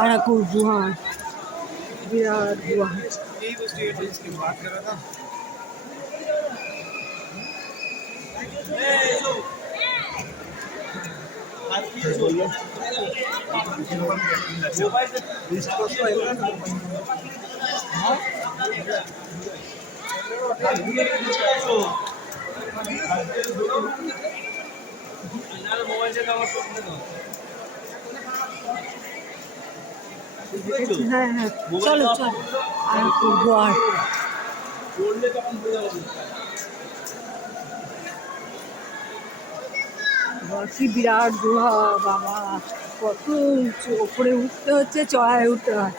আরাকুর গুহা, বিরাট গুহা। হ্যাঁ হ্যাঁ, চলো চলো আরাকুর গুহা। কি বিরাট গুহা বাবা, কত উঁচু, ওপরে উঠতে হচ্ছে, চড়ায় উঠতে হয়।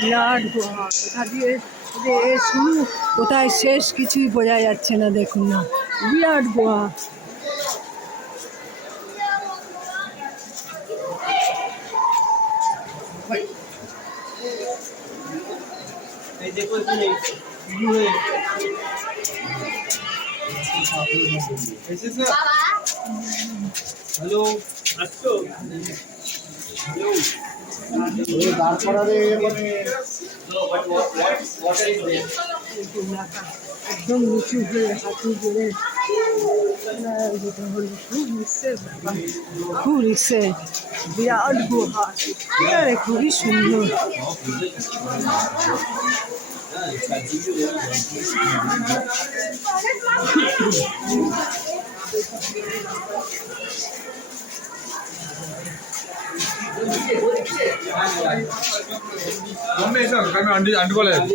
বিরাট গুহা, কোথা দিয়ে যে শুরু কোথায় শেষ কিছুই বোঝা যাচ্ছে না, দেখুন না, বিরাট গুহা। হ্যালো, আসছো? তারপরে একদম নিচু হয়ে হাঁটু করে খুব নিচ্ছে, খুব নিচ্ছে, বিরাট গুহা, খুবই সুন্দর। అంటుకోలేదు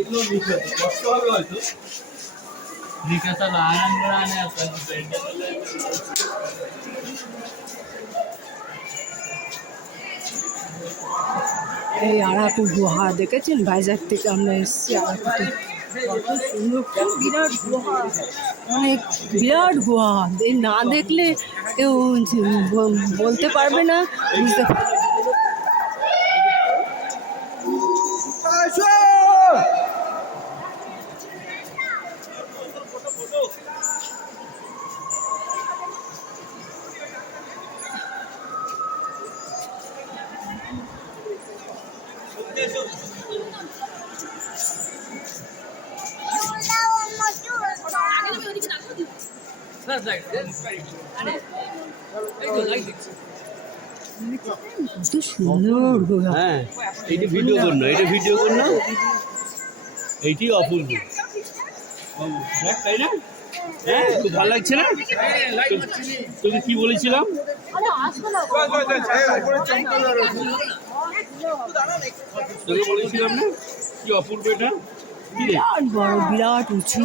এই আরাকু গুহা দেখেছেন, ভাইজাগ থেকে আমরা এসেছি আরাকুতে, কত সুন্দর, বিরাট গুহা, অনেক বিরাট গুহা, এই না দেখলে কেউ বলতে পারবে না, বুঝতে পারবে। কত সুন্দর গুহা। হ্যাঁ, এইটি ভিডিও কর না, এটা ভিডিও কর না, এইটি অপূর্ব, তাই না? হ্যাঁ, খুব ভালো লাগছে না? তোকে কি বলেছিলাম? তোকে বলেছিলাম না কি অপূর্ব এটা? বিরাট বড়, বিরাট উঁচু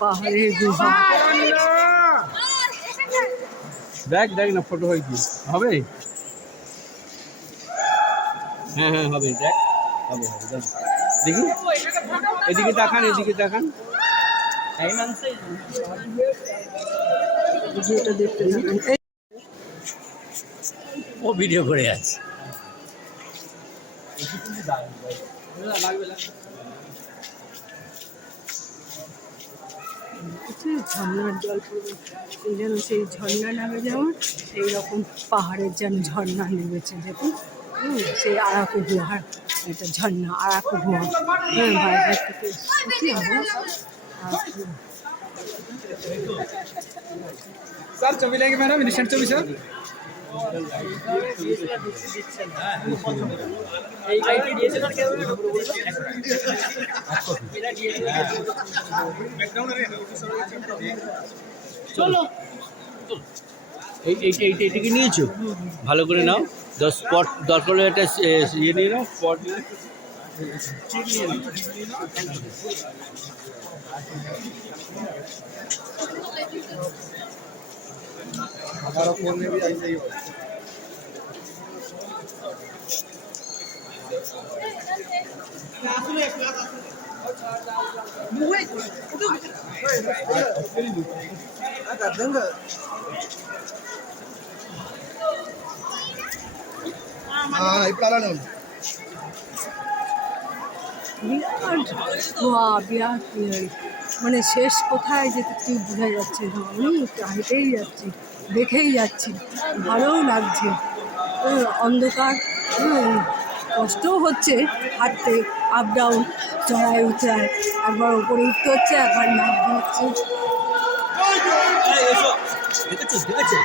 পাহাড়ের গুহা। দেখ দেখ না, ফটো হয় কি হবে? হ্যাঁ হ্যাঁ হবে, দেখ হবে হবে, দেখ দেখি, এদিকে তাকান, এদিকে তাকান। ভিডিওটা দেখতে থাকুন। ও ভিডিও করে আছে। ঝর্ণার জল পড়বে, এই যেন সেই ঝর্ণা নামে, যেমন সেই রকম পাহাড়ের যেন ঝর্ণা নেমেছে, দেখুন। সেই আরাকু গুহার একটা ঝর্ণা, আরাকু গুহা। হ্যাঁ, বাইরে থেকে এসেছি আমরা। सर चौबी लेंगे मैडम, रिसेंट चौबी सर। চলো, এইটা কি নিয়েছো? ভালো করে নাও, 10 স্পট দরকার হলে একটা ইয়ে নিয়ে নাও, স্পট নিয়ে हमारा फोन में भी ऐसे ही होता है। हाँ ఇప్పుడు అలానే ఉంది বিরাট গুহা, বিরাট মানে শেষ কোথায় যেতে ঠিক বোঝা যাচ্ছে না। আমি একটু হেঁটেই যাচ্ছি, দেখেই যাচ্ছি, ভালোও লাগছে। অন্ধকার, কষ্টও হচ্ছে হাঁটতে, আপ ডাউন, চড়াই উতরায়, একবার ওপরে উঠতে হচ্ছে, একবার নামতে হচ্ছে। দেখেছো দেখেছো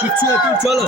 কিচ্ছু না, তুমি চলো।